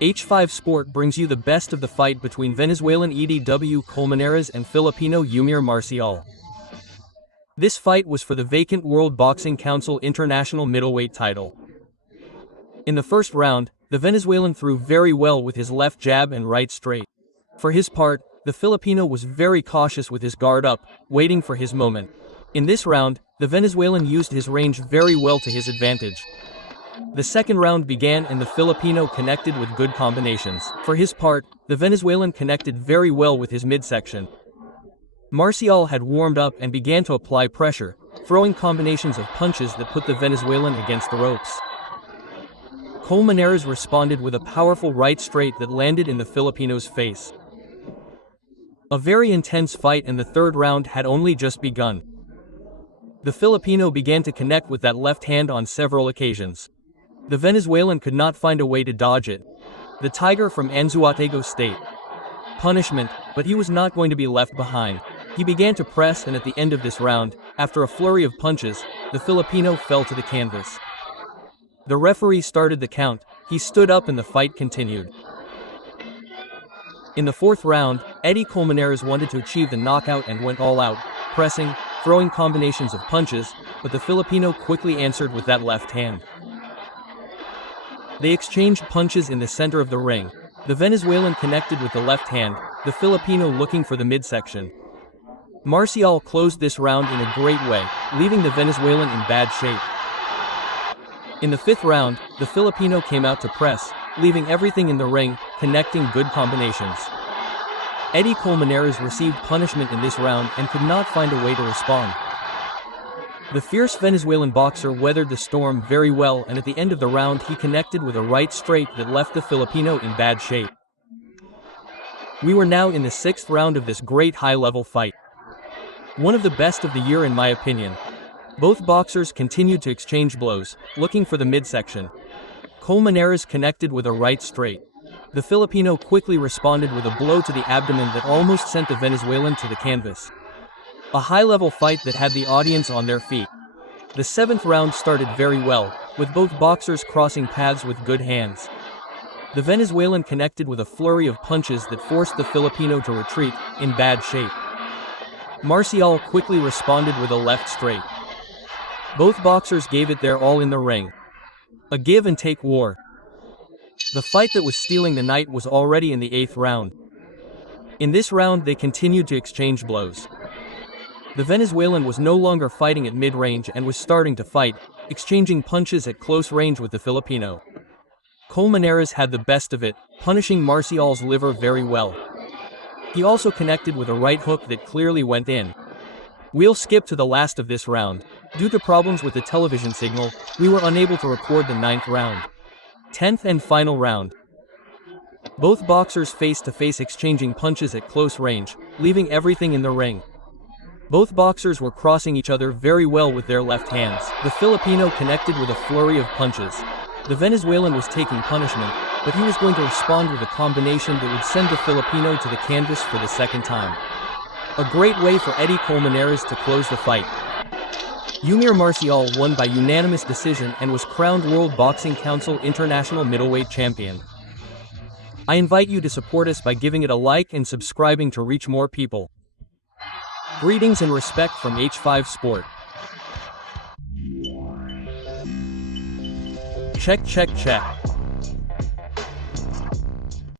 H5 Sport brings you the best of the fight between Venezuelan EDW Colmenares and Filipino Eumir Marcial. This fight was for the vacant World Boxing Council International Middleweight title. In the first round, the Venezuelan threw very well with his left jab and right straight. For his part, the Filipino was very cautious with his guard up, waiting for his moment. In this round, the Venezuelan used his range very well to his advantage. The second round began and the Filipino connected with good combinations. For his part, the Venezuelan connected very well with his midsection. Marcial had warmed up and began to apply pressure, throwing combinations of punches that put the Venezuelan against the ropes. Colmenares responded with a powerful right straight that landed in the Filipino's face. A very intense fight, and the third round had only just begun. The Filipino began to connect with that left hand on several occasions. The Venezuelan could not find a way to dodge it. The Tiger from Anzoátegui State. Punishment, but he was not going to be left behind. He began to press, and at the end of this round, after a flurry of punches, the Filipino fell to the canvas. The referee started the count, he stood up and the fight continued. In the fourth round, Eddie Colmenares wanted to achieve the knockout and went all out, pressing, throwing combinations of punches, but the Filipino quickly answered with that left hand. They exchanged punches in the center of the ring. The Venezuelan connected with the left hand, the Filipino looking for the midsection. Marcial closed this round in a great way, leaving the Venezuelan in bad shape. In the fifth round, the Filipino came out to press, leaving everything in the ring, connecting good combinations. Eddie Colmenares received punishment in this round and could not find a way to respond. The fierce Venezuelan boxer weathered the storm very well, and at the end of the round he connected with a right straight that left the Filipino in bad shape. We were now in the sixth round of this great high-level fight. One of the best of the year in my opinion. Both boxers continued to exchange blows, looking for the midsection. Colmenares connected with a right straight. The Filipino quickly responded with a blow to the abdomen that almost sent the Venezuelan to the canvas. A high-level fight that had the audience on their feet. The seventh round started very well, with both boxers crossing paths with good hands. The Venezuelan connected with a flurry of punches that forced the Filipino to retreat, in bad shape. Marcial quickly responded with a left straight. Both boxers gave it their all in the ring. A give-and-take war. The fight that was stealing the night was already in the eighth round. In this round they continued to exchange blows. The Venezuelan was no longer fighting at mid-range and was starting to fight, exchanging punches at close range with the Filipino. Colmenares had the best of it, punishing Marcial's liver very well. He also connected with a right hook that clearly went in. We'll skip to the last of this round. Due to problems with the television signal, we were unable to record the ninth round. 10th and final round. Both boxers face-to-face exchanging punches at close range, leaving everything in the ring. Both boxers were crossing each other very well with their left hands. The Filipino connected with a flurry of punches. The Venezuelan was taking punishment, but he was going to respond with a combination that would send the Filipino to the canvas for the second time. A great way for Eddie Colmenares to close the fight. Eumir Marcial won by unanimous decision and was crowned World Boxing Council International Middleweight Champion. I invite you to support us by giving it a like and subscribing to reach more people. Greetings and respect from H5 Sport. Check.